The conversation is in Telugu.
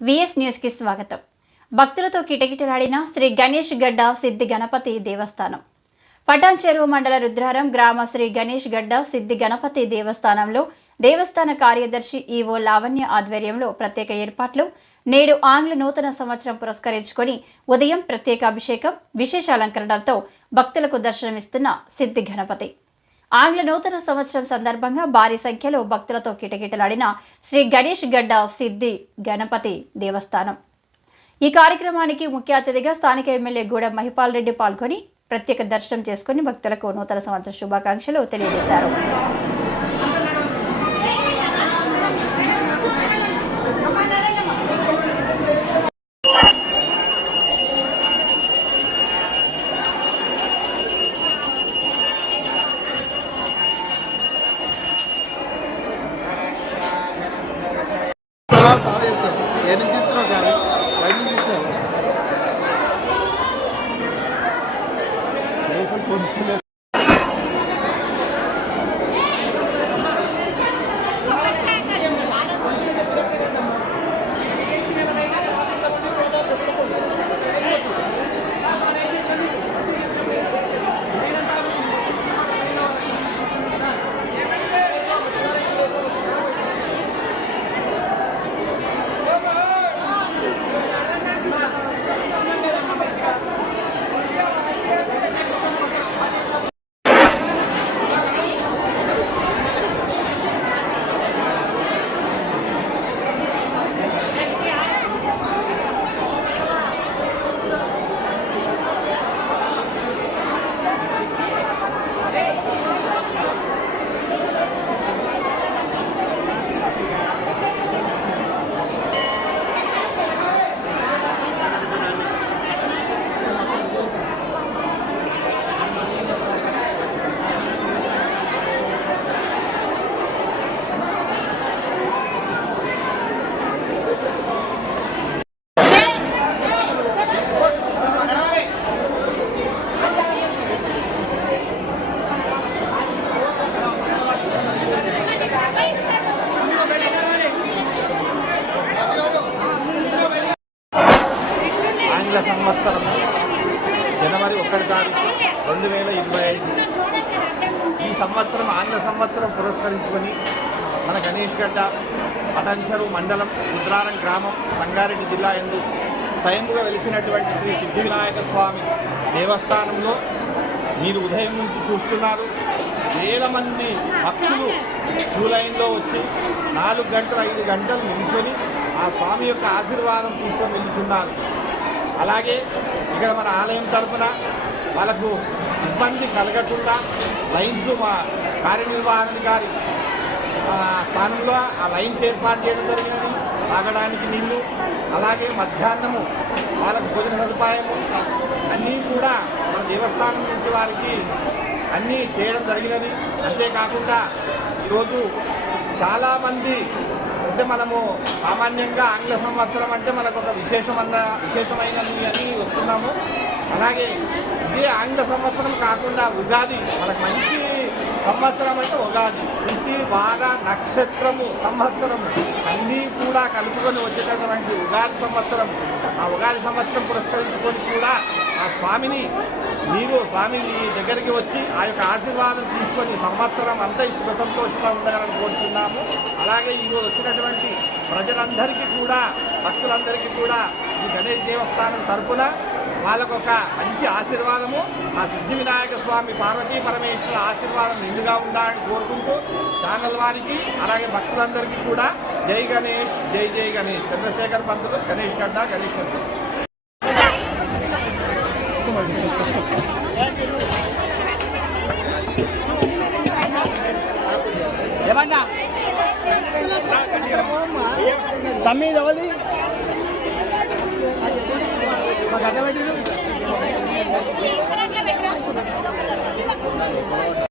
విఎస్ న్యూస్ కి స్వాగతం. భక్తులతో కిటకిటలాడిన శ్రీ గణేష్ గడ్డ సిద్ధి గణపతి దేవస్థానం. పటాన్ చెరువు మండల రుద్రారం గ్రామ శ్రీ గణేష్ గడ్డ సిద్ధి గణపతి దేవస్థానంలో దేవస్థాన కార్యదర్శి ఈవో లావణ్య ఆధ్వర్యంలో ప్రత్యేక ఏర్పాట్లు. నేడు ఆంగ్ల నూతన సంవత్సరం పురస్కరించుకొని ఉదయం ప్రత్యేక అభిషేకం, విశేష అలంకరణలతో భక్తులకు దర్శనమిస్తున్న సిద్ధి గణపతి. ఆంగ్ల నూతన సంవత్సరం సందర్భంగా భారీ సంఖ్యలో భక్తులతో కిటకిటలాడిన శ్రీ గణేష్ గడ్డ సిద్ధి గణపతి దేవస్థానం. ఈ కార్యక్రమానికి ముఖ్య అతిథిగా స్థానిక ఎమ్మెల్యే గూడెం మహిపాల్ రెడ్డి పాల్గొని ప్రత్యేక దర్శనం చేసుకుని భక్తులకు నూతన సంవత్సర శుభాకాంక్షలు తెలియజేశారు. ఏం తీస్తున్నావు సార్? బయట తీస్తున్నావు. సంవత్సరం జనవరి 1 తారీఖు 2025 ఈ సంవత్సరం ఆంగ్ల సంవత్సరం పురస్కరించుకొని మన గణేష్ గడ్డ పటాన్ చెరువు మండలం రుద్రారం గ్రామం రంగారెడ్డి జిల్లా యందు స్వయంగా వెలిసినటువంటి శ్రీ సిద్ధి వినాయక స్వామి దేవస్థానంలో మీరు ఉదయం నుంచి చూస్తున్నారు. వేల మంది భక్తులు క్యూ లైన్లో వచ్చి 4 గంటలు 5 గంటలు నిల్చొని ఆ స్వామి యొక్క ఆశీర్వాదం తీసుకొని వెళ్తున్నారు. అలాగే ఇక్కడ మన ఆలయం తరఫున వాళ్ళకు ఇబ్బంది కలగకుండా లైన్స్ మా కార్యనిర్వహణాధికారి స్థానంలో ఆ లైన్స్ ఏర్పాటు చేయడం జరిగినది. తాగడానికి నీళ్లు, అలాగే మధ్యాహ్నము వాళ్ళకు భోజన సదుపాయము అన్నీ కూడా మన దేవస్థానం నుంచి వారికి అన్నీ చేయడం జరిగినది. అంతేకాకుండా ఈరోజు చాలామంది అంటే మనము సామాన్యంగా ఆంగ్ల సంవత్సరం అంటే మనకు ఒక విశేషమైనవి అని వస్తున్నాము. అలాగే ఇదే ఆంగ్ల సంవత్సరం కాకుండా ఉగాది మనకు మంచి సంవత్సరం అంటే ఉగాది. ప్రతి వార నక్షత్రము సంవత్సరము అన్నీ కూడా కలుపుకొని వచ్చేటటువంటి ఉగాది సంవత్సరం. ఆ ఉగాది సంవత్సరం పురస్కరించుకొని కూడా ఆ స్వామిని నీవు స్వామి దగ్గరికి వచ్చి ఆ యొక్క ఆశీర్వాదం తీసుకొని సంవత్సరం అంతా సుఖ సంతోషంగా ఉండగలని కోరుతున్నాము. అలాగే ఈరోజు వచ్చినటువంటి ప్రజలందరికీ కూడా భక్తులందరికీ కూడా ఈ గణేష్ దేవస్థానం తరఫున వాళ్ళకొక మంచి ఆశీర్వాదము ఆ సిద్ధి వినాయక స్వామి పార్వతీ పరమేశ్వరుల ఆశీర్వాదం నిండుగా ఉండాలని కోరుకుంటూ ఛానల్ వారికి అలాగే భక్తులందరికీ కూడా జై గణేష్, జై జై గణేష్. చంద్రశేఖర్ పంతులు, గణేష్ గడ్డ, గణేష్ పంతులు. ఏమన్నా తమ్మిది ఎవరి